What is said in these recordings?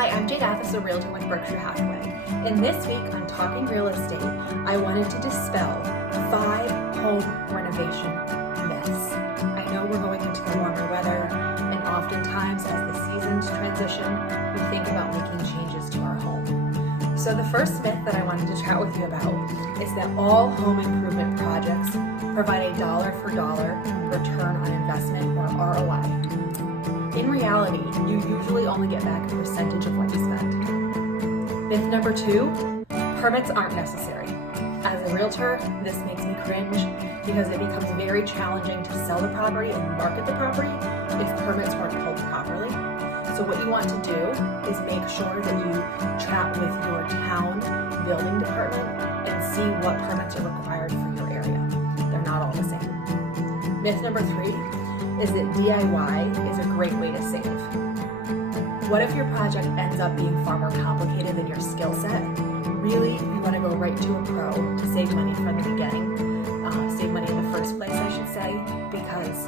Hi, I'm Jade Athos, a realtor with Berkshire Hathaway. And this week on Talking Real Estate, I wanted to dispel 5 home renovation myths. I know we're going into the warmer weather, and oftentimes as the seasons transition, we think about making changes to our home. So the first myth that I wanted to chat with you about is that all home improvement projects provide a dollar for dollar return on investment, or ROI. In reality, you usually only get back a percentage of what you spend. Myth number 2, permits aren't necessary. As a realtor, this makes me cringe because it becomes very challenging to sell the property and market the property if permits weren't pulled properly. So what you want to do is make sure that you chat with your town building department and see what permits are required for your area. They're not all the same. Myth number 3 is that DIY is a great way to save. What if your project ends up being far more complicated than your skill set? Really, you want to go right to a pro to save money from the beginning, save money in the first place, I should say, because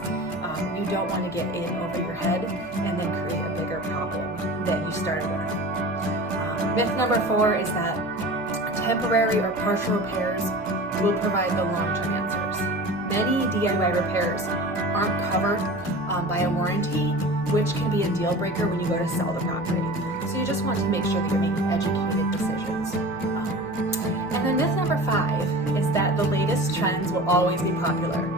you don't want to get in over your head and then create a bigger problem than you started with. Myth number 4 is that temporary or partial repairs will provide the long-term answers. Many DIY repairs aren't covered by a warranty, which can be a deal breaker when you go to sell the property. So you just want to make sure that you're making educated decisions. And then myth number 5 is that the latest trends will always be popular.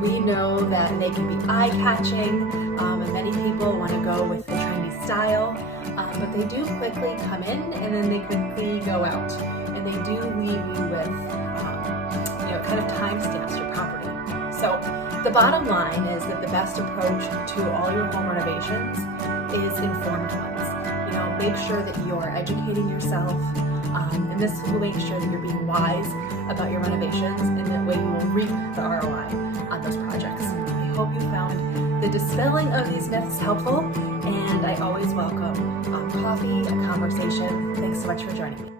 We know that they can be eye-catching, and many people want to go with the trendy style, but they do quickly come in and then they quickly go out. And they do leave you with kind of timestamps your property. So the bottom line is that the best approach to all your home renovations is informed ones. Make sure that you're educating yourself, and this will make sure that you're being wise about your renovations, and that way you will reap the ROI on those projects. I hope you found the dispelling of these myths helpful, and I always welcome coffee, a conversation. Thanks so much for joining me.